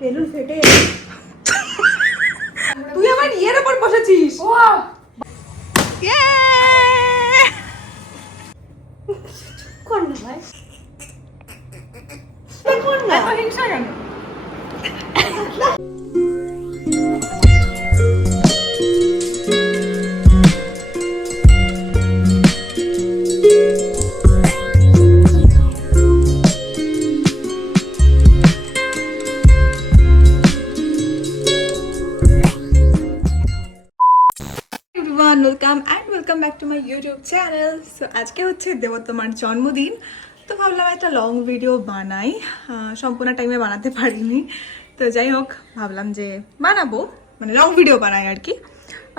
Balloon ফেটে তুই আমার ইয়ের উপর বসেছিস। কর না ভাই, কর না। হিংসা কেন? Welcome back to my YouTube channel. So আজকে হচ্ছে দেবোত্তমার জন্মদিন, তো ভাবলাম একটা লং ভিডিও বানাই। সম্পূর্ণ টাইমে বানাতে পারিনি, তো যাই হোক ভাবলাম যে বানাবো, মানে লং ভিডিও বানাই আর কি।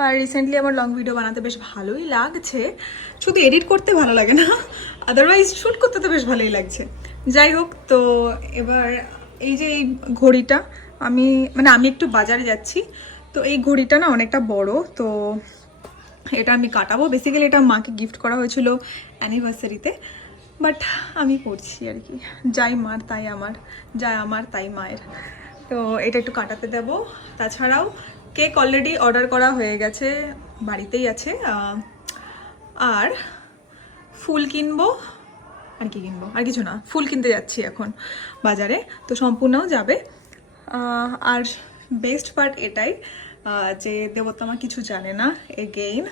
আর রিসেন্টলি আমার লং ভিডিও বানাতে বেশ ভালোই লাগছে, শুধু এডিট করতে ভালো লাগে না, আদারওয়াইজ শ্যুট করতে তো বেশ ভালোই লাগছে। যাই হোক, তো এবার এই যে এই ঘড়িটা আমি একটু বাজারে যাচ্ছি, তো এই ঘড়িটা না অনেকটা বড়, তো এটা আমি কাটাবো। বেসিক্যালি এটা মাকে গিফট করা হয়েছিল অ্যানিভার্সারিতে, বাট আমি করছি আর কি। যাই মার তাই আমার, যাই আমার তাই মায়ের। তো এটা একটু কাটাতে দেবো। তাছাড়াও কেক অলরেডি অর্ডার করা হয়ে গেছে, বাড়িতেই আছে। আর ফুল কিনবো, আর কি কিনবো, আর কিছু না, ফুল কিনতে যাচ্ছি এখন বাজারে, তো সম্পূর্ণ যাবে। আর বেস্ট পার্ট এটাই যে দেবোত্তমা কিছু জানে না এগেইন,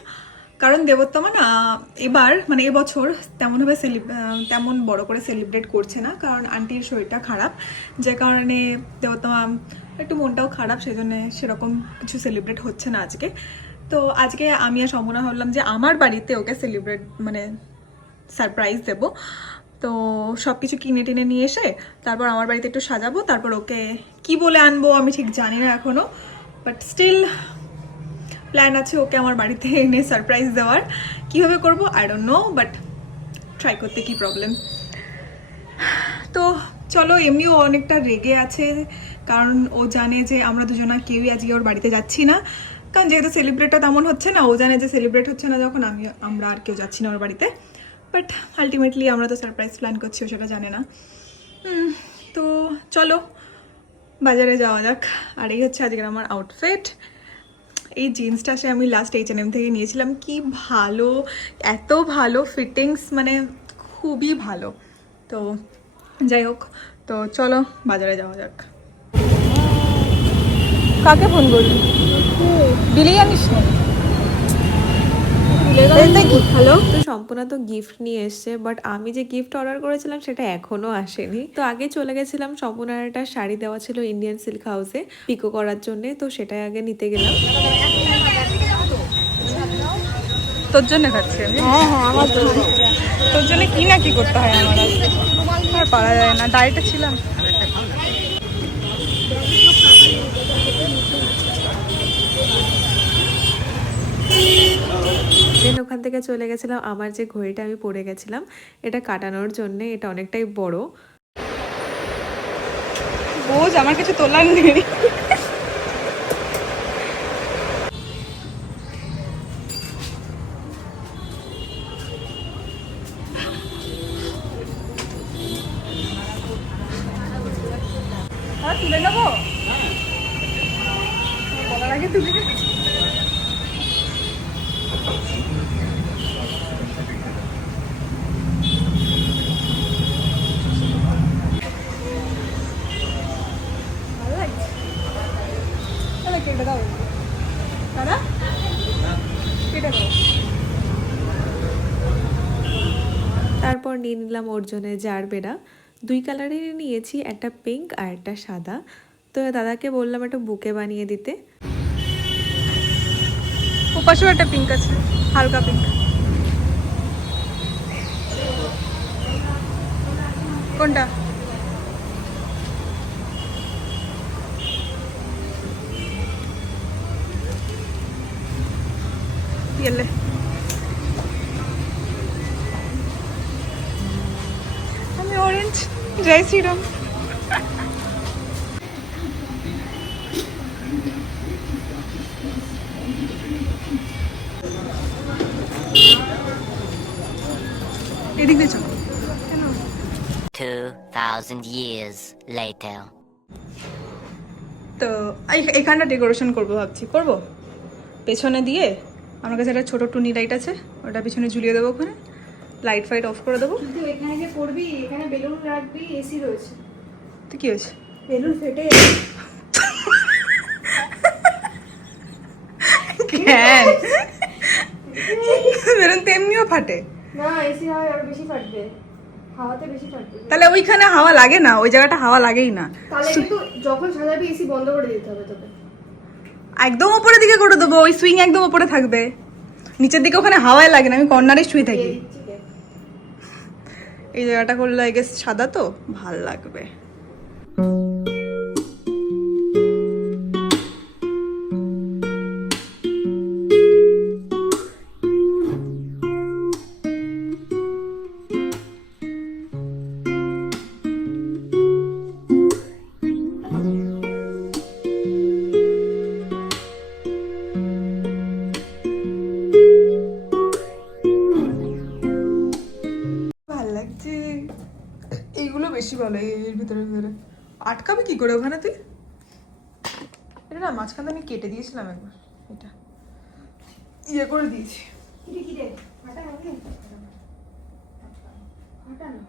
কারণ দেবোত্তমা না এবার মানে এবছর তেমনভাবে তেমন বড় করে সেলিব্রেট করছে না, কারণ আন্টির শরীরটা খারাপ, যে কারণে দেবোত্তমা একটু মনটাও খারাপ, সেই জন্য সেরকম কিছু সেলিব্রেট হচ্ছে না আজকে। তো আজকে আমি আর সম্পূর্ণ ভাবলাম যে আমার বাড়িতে ওকে সেলিব্রেট মানে সারপ্রাইজ দেবো। তো সব কিছু কিনে টেনে নিয়ে এসে তারপর আমার বাড়িতে একটু সাজাবো, তারপর ওকে কি বলে আনবো আমি ঠিক জানি না এখনও, বাট স্টিল প্ল্যান আছে ওকে আমার বাড়িতে এনে সারপ্রাইজ দেওয়ার। কীভাবে করবো I don't know, but try করতে কি প্রবলেম। তো চলো, এমনিও অনেকটা রেগে আছে, কারণ ও জানে যে আমরা দুজনা কেউই আজকে ওর বাড়িতে যাচ্ছি না, কারণ যেহেতু সেলিব্রেটটা তেমন হচ্ছে না, ও জানে যে সেলিব্রেট হচ্ছে না যখন আমরা আর কেউ যাচ্ছি না ওর বাড়িতে। বাট আলটিমেটলি আমরা তো সারপ্রাইজ প্ল্যান করছি, ও সেটা জানে না। তো চলো বাজারে যাওয়া যাক। আর এই হচ্ছে আজকের আমার আউটফিট। এই জিন্সটা সে আমি লাস্ট H&M থেকে নিয়েছিলাম, কি ভালো, এত ভালো ফিটিংস, মানে খুবই ভালো। তো যাই হোক, তো চলো বাজারে যাওয়া যাক। কাকে ফোন করলি? বিলি জানিস না? হ্যালো। তো সম্পূর্ণ তো গিফট নিয়ে এসছে, বাট আমি যে গিফট অর্ডার করেছিলাম সেটা এখনো আসেনি। তো আগে চলে গেছিলাম, সম্পূর্ণ একটা শাড়ি দেওয়া ছিল ইন্ডিয়ান সিল্ক হাউসে পিকো করার জন্য, তো সেটাই আগে নিতে গেলাম। তোর জন্য খাচ্ছি আমি। হ্যাঁ হ্যাঁ, আমার জন্য। তোর জন্য কি না কি করতে হয় আমার, আর পারা যায় না, ডায়েটে ছিলাম। দেন ওখান থেকে চলে গেছিলাম আমার যে ঘড়িটা আমি পরে গেছিলাম এটা কাটানোর জন্য, এটা অনেকটাই বড়। বোঝ আমার কিছু তোলার নেই। তুলে নেবো, বলার আগে তুলে নেবো। ভালো লাগছে, তাহলে কেটে দাও দাদা, কেটে দাও। তারপর নিয়ে নিলাম ওর জন্য জারবেরা, 2 কালারেরই নিয়েছি, একটা পিঙ্ক আর একটা সাদা। তো দাদাকে বললাম একটা বুকে বানিয়ে দিতে। ওপাশেও একটা পিঙ্ক আছে, হালকা পিঙ্ক। কোনটা? গেলে আমি অরেঞ্জ। জয় শ্রীরাম। এদিক দিয়ে চলো। কেন? 2000 years later. এখানটা ডেকোরেশন করবো ভাবছি, করবো পেছনে দিয়ে। আমার কাছে একটা ছোটো টুনি লাইট আছে, ওটা পিছনে ঝুলিয়ে দেবো, ওখানে লাইট ফাইট অফ করে দেবো। কিন্তু এখানে যে করবি, এখানে বেলুন রাখবি, এসি রয়েছে, তো কি হয়েছে? বেলুন ফেটে কেন বেলুন তো এমনিও ফাটে। না, এসি হয় আরো বেশি ফাটবে, হাওয়াতে বেশি ফাটবে। তাহলে ওইখানে হাওয়া লাগে না, ওই জায়গাটা হাওয়া লাগেই না। তাহলে কিন্তু যখন সাজাবি এসি বন্ধ করে দিতে হবে তোকে। একদম উপরের দিকে করে দেবো, ওই সুইং একদম উপরে থাকবে, নিচের দিকে ওখানে হাওয়াই লাগে না, আমি কর্নারে শুয়ে থাকি। দিয়ে দিচ্ছি দেখ। এই জায়গাটা করলে আই গেস সাদা তো ভাল লাগবে। ভাল লাগছে, এইগুলো বেশি ভালো। এর ভিতরে ভিতরে আটকাবে কি করে ওখানে তুই? এটা না মাঝখানে আমি কেটে দিয়েছিলাম একবার, এটা ইয়ে করে দিয়েছি। কিরে কিরে, ফাটা নাকি? ফাটা না।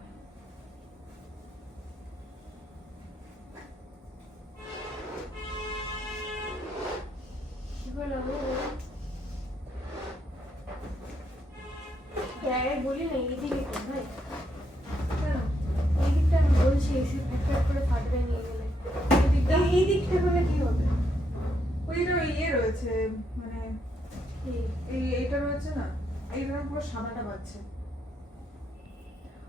কি হলো গো? দেখ বলি না, এইদিকে কর ভাই। কেন? এই দিকটা আমি বলছি, এসি ফ্যাট করে ফাটবে নিয়ে গেলে। এই দিকটা হলে কি হবে? ওইটা ইয়ে রয়েছে, মানে কি? এইটা রয়েছে না, এইটা পুরো সাদাটা বাজছে।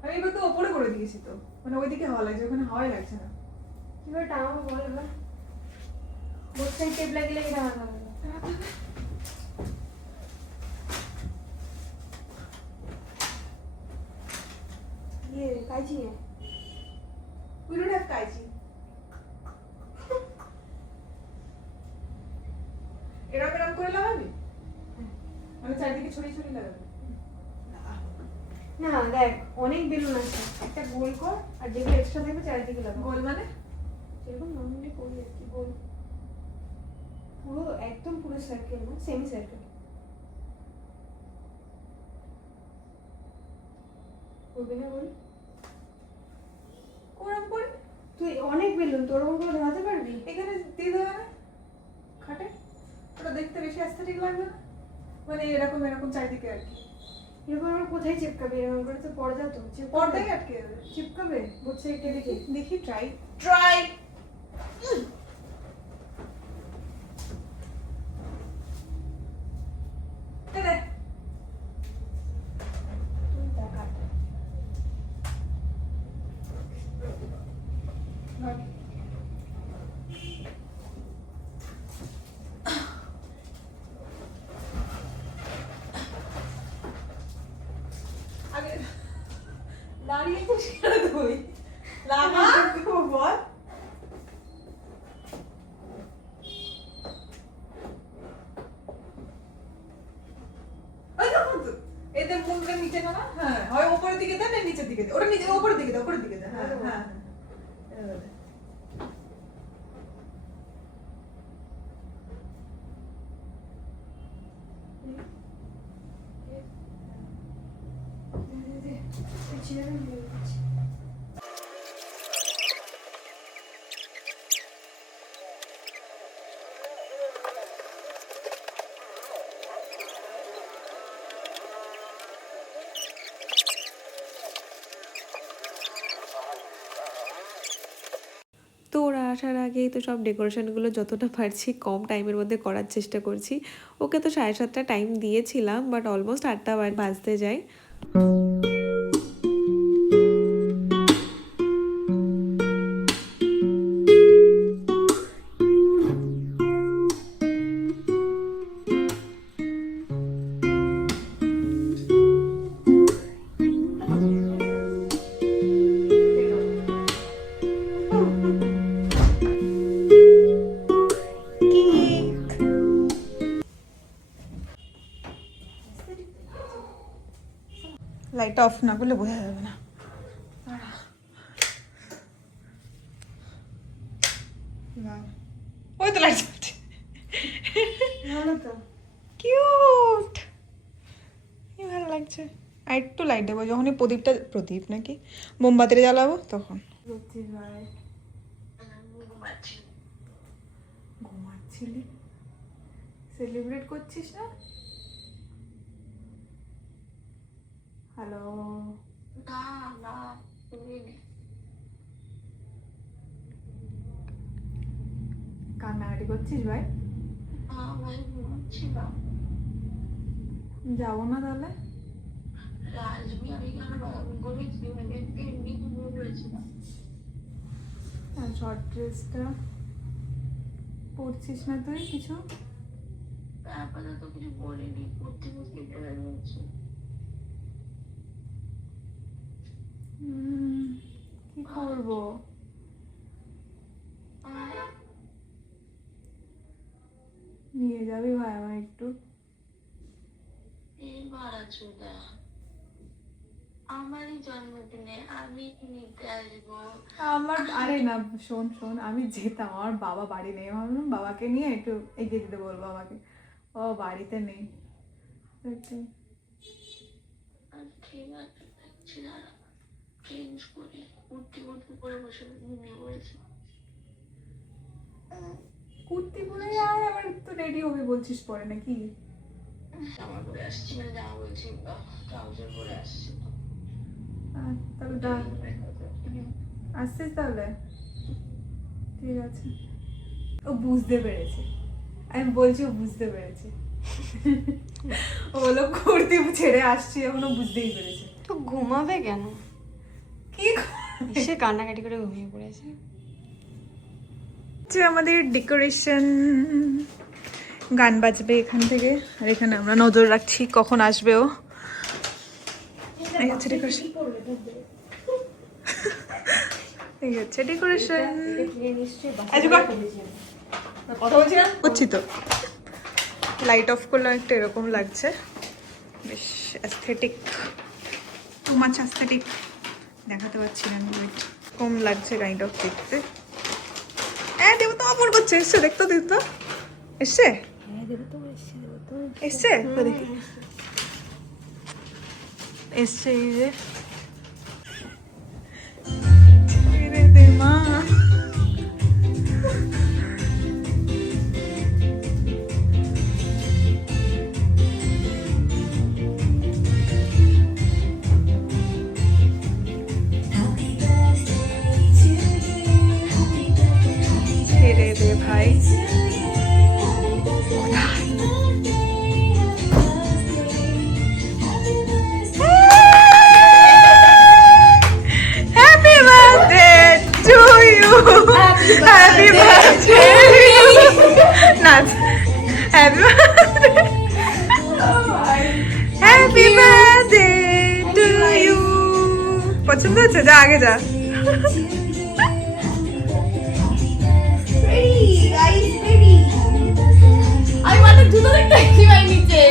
আমি এবার তো ওপরে করে দিয়েছি তো, মানে ওইদিকে হাওয়া লাগছে, ওখানে হাওয়াই লাগছে না। কিভাবে টাঙাবো বল এবার? বোথ সাইড টেপ লাগিয়ে লাগিয়ে টাঙাতে হবে। ইয়ে কাইছি নে। We don't have কাইচি। এরকম এরকম করে লাগাবি? আমি চারিদিকে ছড়িয়ে ছড়িয়ে লাগাবি? না দেখ, অনেক বেলুন আছে, একটা গোল কর আর যেগুলো এক্সট্রা থাকবে চারিদিকে লাগা। গোল মানে? যেরকম নর্মালি করি আর কি, গোল পুরো একদম পুরো সার্কেল না, সেমি সার্কেল করবি না বল? ওরকম করে তুই অনেক বেলুন, তোর ওপর করে ধরাতে পারবি? এখানে দিয়ে দেবে না খাটে, ওটা দেখতে বেশি অ্যাস্থেটিক লাগবে না? মানে এরকম এরকম চারিদিকে আর কি। এরপর আমরা কোথায় চিপকাবে? এরকম করে তো পর্দা তো পর্দায় আটকে যাবে। চিপকাবে বোথ সাইডটা দেখে। দেখি ট্রাই ট্রাই। তুই দেখা আগে দাঁড়িয়ে তো সেটা তুই লাগা বল। এতে মুখটা নিচে না, হ্যাঁ হয় উপরের দিকে দেন, নিচের দিকে দেন, ওটা নিচে উপরের দিকে দাও, উপরের দিকে দাও। হ্যাঁ হ্যাঁ তো ওরা আসার আগেই তো সব ডেকোরেশনগুলো যতটা পারছি কম টাইমের মধ্যে করার চেষ্টা করছি। ওকে তো 7:30 টাইম দিয়েছিলাম, বাট অলমোস্ট 8টা বাজতে যায়। লাইটটা অফ না করলে বোঝা যাবে না। ওই তো লাইট জ্বলছে, ভালো তো। কিউট, কি ভালো লাগছে। আর একটু লাইট দেবো যখনই প্রদীপ নাকি মোমবাতিটা জ্বালাবো তখন। সত্যি ভাই ঘুমাচ্ছিলি, সেলিব্রেট করছিস না? হ্যালো, কান্নাকাটি করছিস ভাই? যাবো না তাহলে? শর্ট ড্রেসটা পরছিস না তুই কিছু? আপাতত কিছু বলিনি, করতে বসে পড়ে রয়েছে। কি করবো? নিয়ে যাবি ভাই আমার একটু? এবার চুদা আমারই জন্মদিনে আমি নিতে আসবো। আমার আরে না, শোন শোন, আমি যেতাম, আমার বাবা বাড়ি নেই, ভাবলাম বাবাকে নিয়ে একটু এগিয়ে দিতে বলবো বাবাকে, ও বাড়িতে নেই। ঠিক আছে, দেখছি দাঁড়া, চেঞ্জ করি। উঠতে উঠতে করে বসে ঘুমিয়ে পড়েছি। কুর্তি পরে আয়, আবার তো রেডি হবি বলছিস পরে নাকি? জামা পরে আসছি, মানে জামা বলছি ট্রাউজার পরে আসছি। তাহলে আসছিস তাহলে? ঠিক আছে, ও বুঝতে পেরেছে, আমি বলছি ও বুঝতে পেরেছে। ও বললো কুর্তি ছেড়ে আসছি, এখনো বুঝতেই পেরেছে। তো ঘুমাবে কেন? কি সে কান্নাকাটি করে ঘুমিয়ে পড়েছে। আমাদের ডেকোরেশন, গান বাজবে এখান থেকে, আর এখানে আমরা নজর রাখছি কখন আসবে ও। এই হচ্ছে ডেকোরেশন, এই হচ্ছে ডেকোরেশন। কথা বলছি না, করছি তো। লাইট অফ করলে একটা এরকম লাগছে, বেশ অ্যাস্থেটিক, টু মাচ অ্যাস্থেটিক দেখাতে পারছি না আমি, ওয়েট, কম লাগছে কাইন্ড অফ দেখতে। হ্যাঁ দেবো তো, অফার করছে, এসছে দেখতো, দেখতো এসছে, এসছে তো দেখি, এসছে এই যে দে মা। ছেড়ে দে ভাই, happy birthday to you, happy birthday নাচ, happy happy birthday to you. পছন্দ হচ্ছে? যা আগে যা। আমি মানে জুতো দেখতে আসছি ভাই নিচে।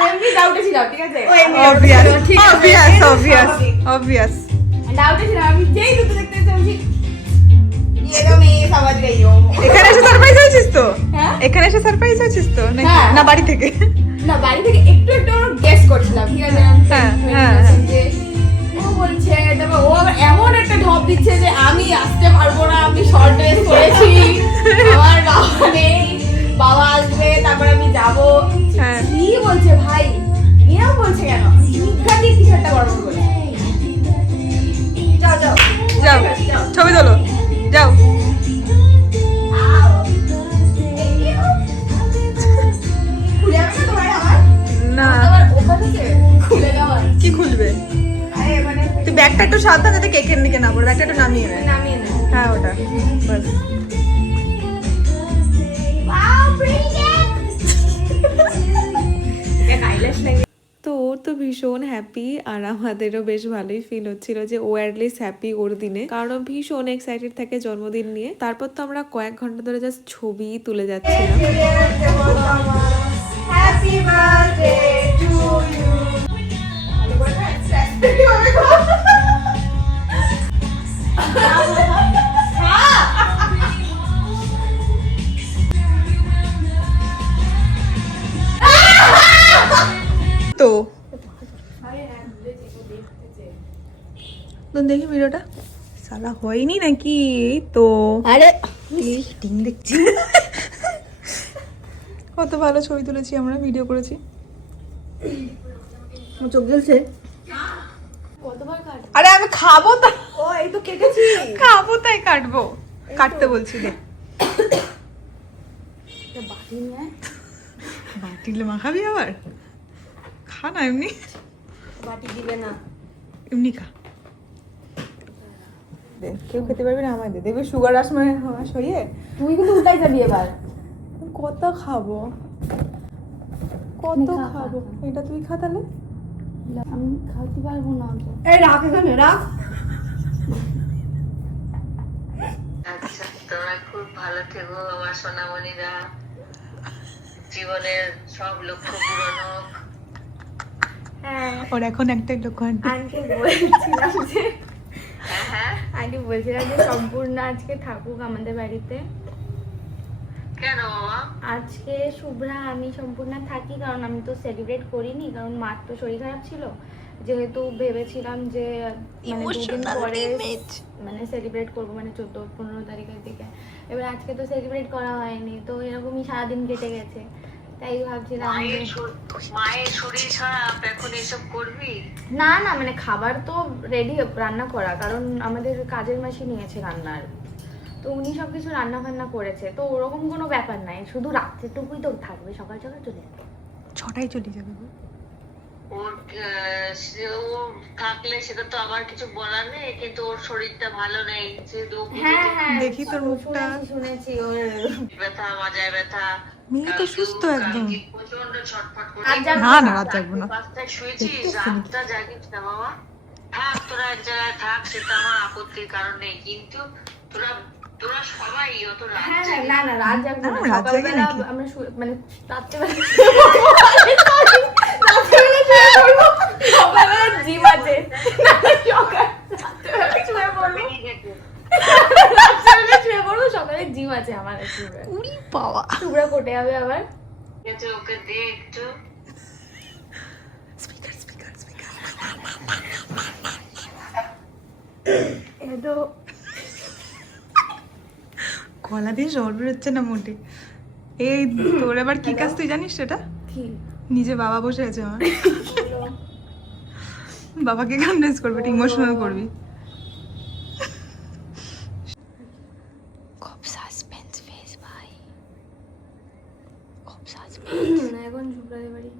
আমি ডাউটে ছিলাম, ঠিক আছে? Obvious. ডাউটে ছিলাম, আমি যেই জুতো দেখতে এসেছি সমাজ গাই। এখানে এসে সারপ্রাইজ হয়েছিস তো? হ্যাঁ? এখানে এসে সারপ্রাইজ হয়েছিস তো নাকি? হ্যাঁ। না বাড়ি থেকে? না, বাড়ি থেকে একটু একটু গেস করছিলাম, ঠিক আছে? হ্যাঁ, আমি হ্যাঁ। যে ও বলছে, তারপর ও আবার এমন একটা ঢপ দিচ্ছে যে আমি আসতে পারবো না, আমি শর্ট ড্রেস পরেছি, আমার বাবা নেই, বাবা আসবে, তারপর আমি যাবো। হ্যাঁ। কি বলছে ভাই, এরকম বলছে কেন? শিক্ষার্থী কিছু একটা গড়বড় বলে। যাও যাও যাও ছবি তোলো, যাও। খুলে যাবে না তোমার আবার? না, আবার ওখান থেকে খুলে যাওয়ার। কি খুলবে? আরে মানে তুই ব্যাগটা একটু সাবধান যাতে কেকের দিকে না পড়ে, ব্যাগটা একটু নামিয়ে নে। নামিয়ে নে। হ্যাঁ ওটা বাস। Wow, brilliant! An eyelash like তো ওর তো ভীষণ হ্যাপি, আর আমাদেরও বেশ ভালোই ফিল হচ্ছিল যে ও অ্যাটলিস্ট হ্যাপি ওর দিনে, কারণ ও ভীষণ এক্সাইটেড থাকে জন্মদিন নিয়ে। তারপর তো আমরা কয়েক ঘন্টা ধরে জাস্ট ছবি তুলে যাচ্ছিলাম। Happy birthday to you. তো দেখি ভিডিওটা সালা হয়নি নাকি? এই তো আরে হিটিং দেখছি। কত ভালো ছবি তুলেছি আমরা, ভিডিও করেছি। চোখ জ্বলছে। আরে আমি খাবো তাই, ও এই তো কেটেছি। খাবো তাই কাটবো, কাটতে বলছি দে। বাটি নিয়ে বাটিলে মাখাবি আবার? খা না এমনি, বাটি দিবে না। এমনি খা। দে, কেউ খেতে পারবে না, আমায় দে। দেখবি সুগার আস মানে সইয়ে। তুই কিন্তু উল্টাই যাবি এবার। কত খাবো, কত তুমি খা, খাবো? খা। এটা তুই খা তাহলে। আমি খাইতে পারবো না। এই রাখ এখানে রাখ। আচ্ছা, তোমরা খুব ভালো থেকো আমার সোনামণিরা, জীবনের সব লক্ষ্য পূরণ হোক। হ্যাঁ ওর এখন একটাই লক্ষ্য, আন্টি। আন্টি বলছিলাম যে হ্যাঁ হ্যাঁ, আন্টি বলছিলাম যে সম্পূর্ণ আজকে থাকুক আমাদের বাড়িতে। কেন বাবা? আজকে শুভ্রা আমি সম্পূর্ণ থাকি, কারণ আমি তো সেলিব্রেট করিনি, কারণ মার তো শরীর খারাপ ছিল। যেহেতু ভেবেছিলাম যে মানে দুদিন পরে মানে সেলিব্রেট করবো, মানে 14-15 তারিখের দিকে। এবার আজকে তো সেলিব্রেট করা হয়নি, তো এরকমই সারাদিন কেটে গেছে। তাই ভাবছিলাম যে মায়ের শরীর খারাপ, এখন এসব করবি? না না, মানে খাবার তো রেডি রান্না করা, কারণ আমাদের কাজের মাসি নিয়েছে রান্নার, তো উনি সবকিছু রান্না বান্না করেছে, তো ওরকম কোনো ব্যাপার নাই, শুধু রাত্রেটুকুই তো থাকবে, সকাল সকাল চলে যাবে। 6টায় চলে যাবে গো। ওর ও থাকলে সেটা তো আমার কিছু বলার নেই, কিন্তু ওর শরীরটা ভালো নেই, যেহেতু হ্যাঁ হ্যাঁ দেখি তোর মুখটা। শুনেছি ওর ব্যথা, মাজায় ব্যথা। মেয়ে তো সুস্থ একদম। কালকে প্রচন্ড ছটফট করে। আর জানো না না, রাত জাগবো না। 5টায় শুয়েছিস, রাতটা জাগিস না বাবা। থাক, তোরা এক জায়গায় থাক, সেটা আমার আপত্তির কারণ নেই, কিন্তু তোরা তোরা সবাই অত রাত হ্যাঁ জাগিস না না, রাত জাগবো না, না, রাত জাগি সকালবেলা নাকি? আমরা মানে রাত্রেবেলা সকালবেলা জিম আছে। না, রাত্রেবেলা শুয়ে পড়বো, রাত্রেবেলা শুয়ে পড়বো, সকালে জিম আছে আমার। উড়ি বাবা। শুভ্রা কোটে যাবে আবার। গেছে, ওকে দে একটু। Speaker speaker speaker. এতো গলা দিয়ে জল বেরোচ্ছে না মোটে। এই তোর এবার কি কাজ তুই জানিস সেটা? কি নিজে বাবা বসে আছে আমার, বাবাকে কনভিন্স করবি, একটু ইমোশনাল করবি। খুব সাসপেন্স ফেস ভাই, খুব সাসপেন্স। এখন শুভ্রাদের বাড়ি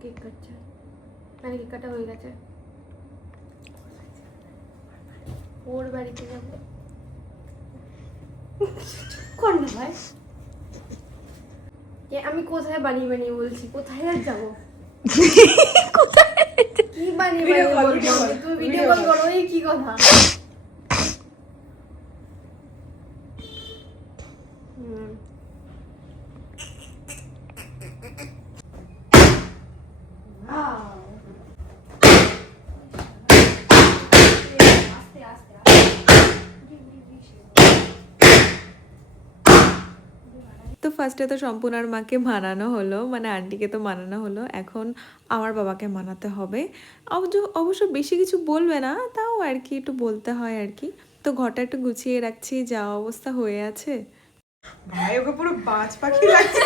কেক কাটছে, মানে কেক কাটা হয়ে গেছে, ওর বাড়িতে যাবো। কোন না ভাই, আমি কোথায় বানিয়ে বানিয়ে বলছি, কোথায় আর যাবো? কি বানিয়ে বানিয়ে বলবো? তুমি ভিডিও কল করো, এই কি কথা? তো ফার্স্টে তো সম্পূর্ণার মাকে মানানো হলো, মানে আন্টিকে তো মানানো হলো, এখন আমার বাবাকে মানাতে হবে। অবশ্য বেশি কিছু বলবে না, তাও আর কি একটু বলতে হয় আর কি। তো ঘরটা একটু গুছিয়ে রাখছি, যা অবস্থা হয়ে আছে। ভাই ওকে পুরো বাজ পাখি লাগছে।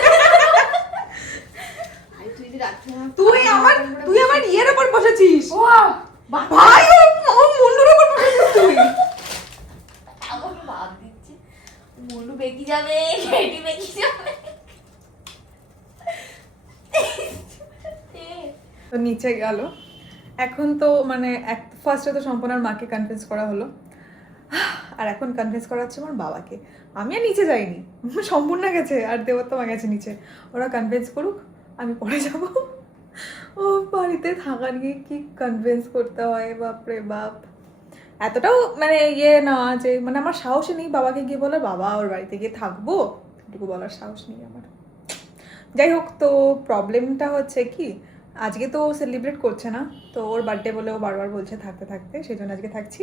তুই আমার ইয়ের উপর বসেছিস। ভাই ও মুন্ডুর উপর বসেছিস তুই। আমার ভাব দিচ্ছে মুন্ডু বেঁকে যাবে, ঘেটি বেঁকে যাবে। তো নিচে গেল। এখন তো মানে ফার্স্টে তো সম্পূর্ণার মাকে কনভিন্স করা হলো, আর এখন কনভিন্স করা হচ্ছে আমার বাবাকে। আমি আর নিচে যাইনি, সম্পূর্ণ গেছে আর দেবত্তমা গেছে নিচে। ওরা কনভিন্স করুক, আমি পরে যাব। ও বাড়িতে থাকা নিয়ে কি কনভিন্স করতে হয়, বাপরে বাপ। এতটাও মানে ইয়ে না যে মানে আমার সাহসই নেই বাবাকে গিয়ে বলার, বাবা ওর বাড়িতে গিয়ে থাকবো, এটুকু বলার সাহস নেই আমার। যাই হোক, তো প্রবলেমটা হচ্ছে কি, আজকে তো সেলিব্রেট করছে না, তো ওর বার্থডে বলে ও বারবার বলছে থাকতে থাকতে, সেই জন্য আজকে থাকছি।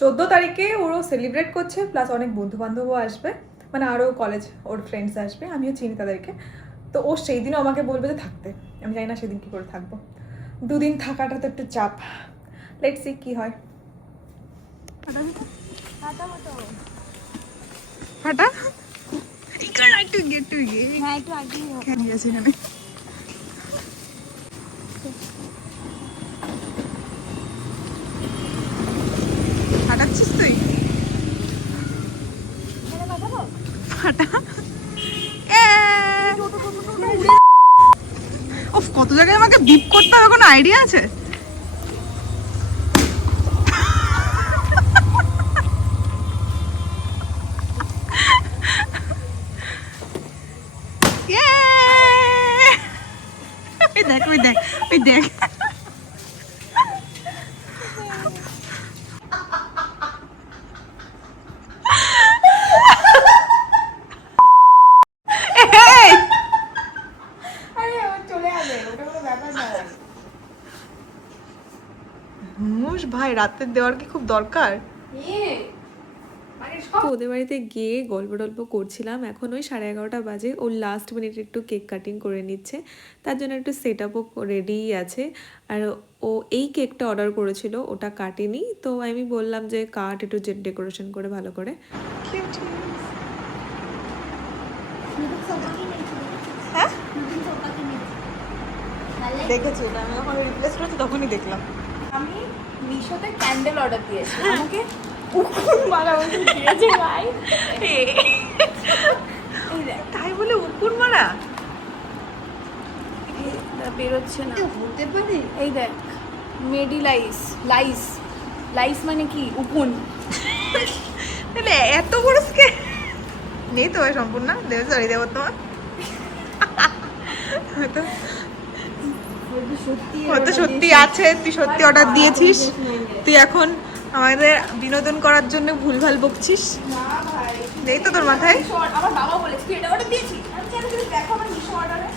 14 তারিখে ওরও সেলিব্রেট করছে, প্লাস অনেক বন্ধু বান্ধবও আসবে, মানে আরও কলেজ ওর ফ্রেন্ডস আসবে, আমিও চিনি তাদেরকে। তো ও সেই দিনও আমাকে বলবে যে থাকতে, আমি জানি না সেদিন কী করে থাকবো। 2 দিন থাকাটা তো একটু চাপ, লেটস সি কী হয়। ফাটা এখানে একটু গিয়ে হ্যাঁ একটু আগেই কেন গেছে এখানে ফাটাচ্ছিস তুই ফাটা ওফ কত জায়গায় আমাকে বিপ করতে হবে কোনো আইডিয়া আছে ওই দেখ ওই দেখ ভাই রাতের দেওয়ার কি খুব দরকার তো ওদের বাড়িতে গিয়ে গল্প টল্প করছিলাম। এখন ওই 11:30 বাজে। ও লাস্ট মিনিটে একটু কেক কাটিং করে নিচ্ছে, তার জন্য একটু সেট আপও রেডিই আছে। আর ও এই কেকটা অর্ডার করেছিল, ওটা কাটেনি, তো আমি বললাম যে কাট, একটু ডেকোরেশন করে ভালো করে। হ্যাঁ দেখেছি, এটা আমি যখন রিপ্লেস করেছি তখনই দেখলাম। আমি মিশোতে ক্যান্ডেল অর্ডার দিয়েছি, আমাকে উকুন মারা বলে দিয়েছে ভাই। তাই বলে উকুন মারা বেরোচ্ছে না, বলতে পারি। এই দেখ মেডিলাইস, লাইস, লাইস মানে কি? উকুন। তাহলে এত বড় স্কেল নেই তো ভাই সম্পূর্ণ। দেব সরি দেব তোমার হয়তো সত্যি আছে, তুই সত্যি অর্ডার দিয়েছিস, তুই এখন আমাদের বিনোদন করার জন্য ভুলভাল বকছিস। নেই তো তোর মাথায়? আমার বাবা বলেছে তুই এটা অর্ডার দিয়েছিস, আমি কেন যদি দেখো আমার মিশো অর্ডারে।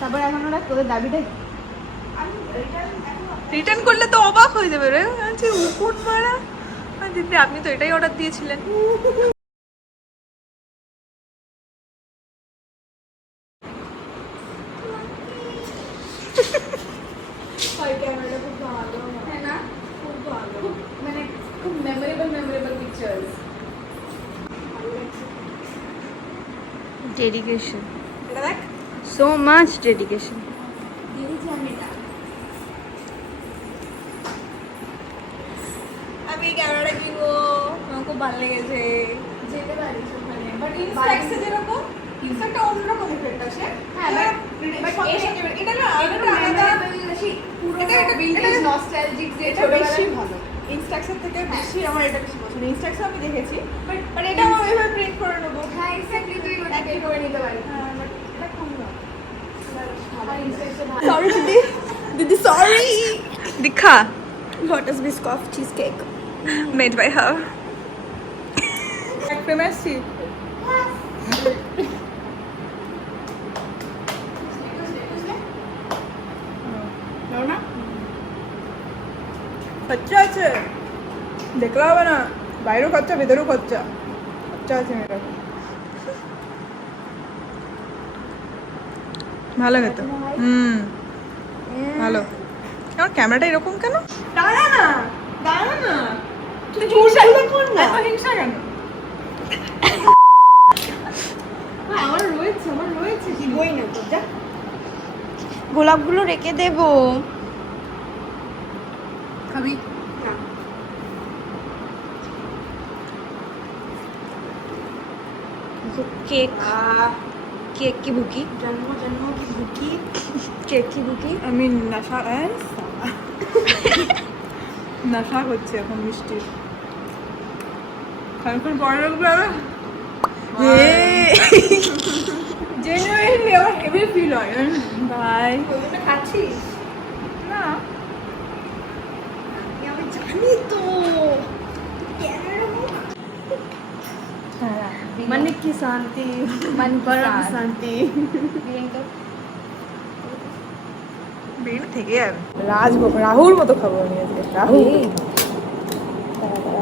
তারপর এখন ওরা তোদের দাবিটা আমি রিটার্ন করলে তো অবাক হয়ে যাবে রে। আচ্ছা উকুন মারা দিদি, আপনি তো এটাই অর্ডার দিয়েছিলেন। ক্যামেরাটা খুব ভালো, হ্যাঁ না? খুব ভালো, মানে খুব মেমোরেবল পিকচার্স। Dedication. এটা দেখ So much dedication. দিয়েছি আমি এটা। আমি ক্যামেরাটা কিনবো, আমার খুব ভালো লেগেছে। যেতে পারিস ওখানে, বাট ইনস্ট্যাক্সে যেরকম ইনস্ট্যাক্টটা অন্যরকম ইফেক্ট আসে। হ্যাঁ, বাট এটা না এটা আলাদা। পুরো এটা ভিনটেজ নস্টালজিক যে এটা ছোটবেলায় বেশি ভালো। ইনস্ট্যাক্সের থেকে বেশি আমার এটা বেশি পছন্দ। ইনস্ট্যাক্সে আমি দেখেছি, বাট এটা আমি এভাবে প্রিন্ট করে নেবো। হ্যাঁ এক্স্যাক্টলি, তুই ওটাকে করে নিতে পারিস। হ্যাঁ, but এটা কম না। সরি দিদি, দিদি সরি। দিখা lotus বিস্কফ cheese cake made by her. এক ফেমাসি না খরচা আছে, দেখলে হবে না। বাইরেও খরচা, ভেতরেও খরচা, খরচা আছে মেয়েটা। ভালো খেতে, ভালো। আমার ক্যামেরাটা এরকম কেন? দাঁড়া না, দাঁড়া না, তুই হিংসা কর না। এত হিংসা কেন? আমার রয়েছে কি বই না তোর, যা। গোলাপগুলো রেখে দেবো। খাবি না। কেক, কেক কি বুকি? জন্ম কি ভুকি, কেক কি বুকি? আমি নেশা নেশা হচ্ছে এখন মিষ্টির। খানিক্ষণ পরে রাখবে আরো জেনুইনলি আমার হেভি ফিল হয় ভাই। ওইটা খাচ্ছিস না আমি জানি তো। মানে কি শান্তি, मन পরম শান্তি। বিরিয়ানি থেকে যাবে। রাহুল মতো খাবো আমি আজকে। রাহুল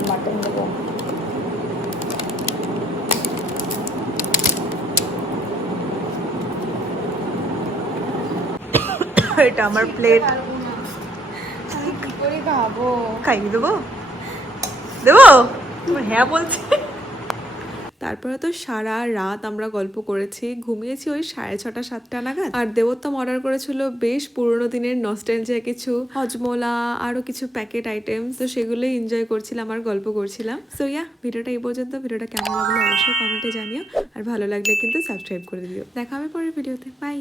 মাটন দেবো। এটা আমার প্লেট, আমি কি করে খাবো? খাইয়ে দেবো। দেবো? তোমার হ্যাঁ বলছে। তারপরে তো সারা রাত আমরা গল্প করেছি, ঘুমিয়েছি ওই 6:30 7টা নাগাদ। আর দেবোত্তম অর্ডার করেছিল বেশ পুরোনো দিনের নস্টালজিয়া কিছু হজমোলা, আরো কিছু প্যাকেট আইটেমস, তো সেগুলোই এনজয় করছিলাম আর গল্প করছিলাম। সো ইয়া, ভিডিওটা এই পর্যন্ত। ভিডিওটা কেমন লাগলো অবশ্যই কমেন্টে জানিও, আর ভালো লাগলে কিন্তু সাবস্ক্রাইব করে দিও। দেখা হবে পরের ভিডিওতে। বাই।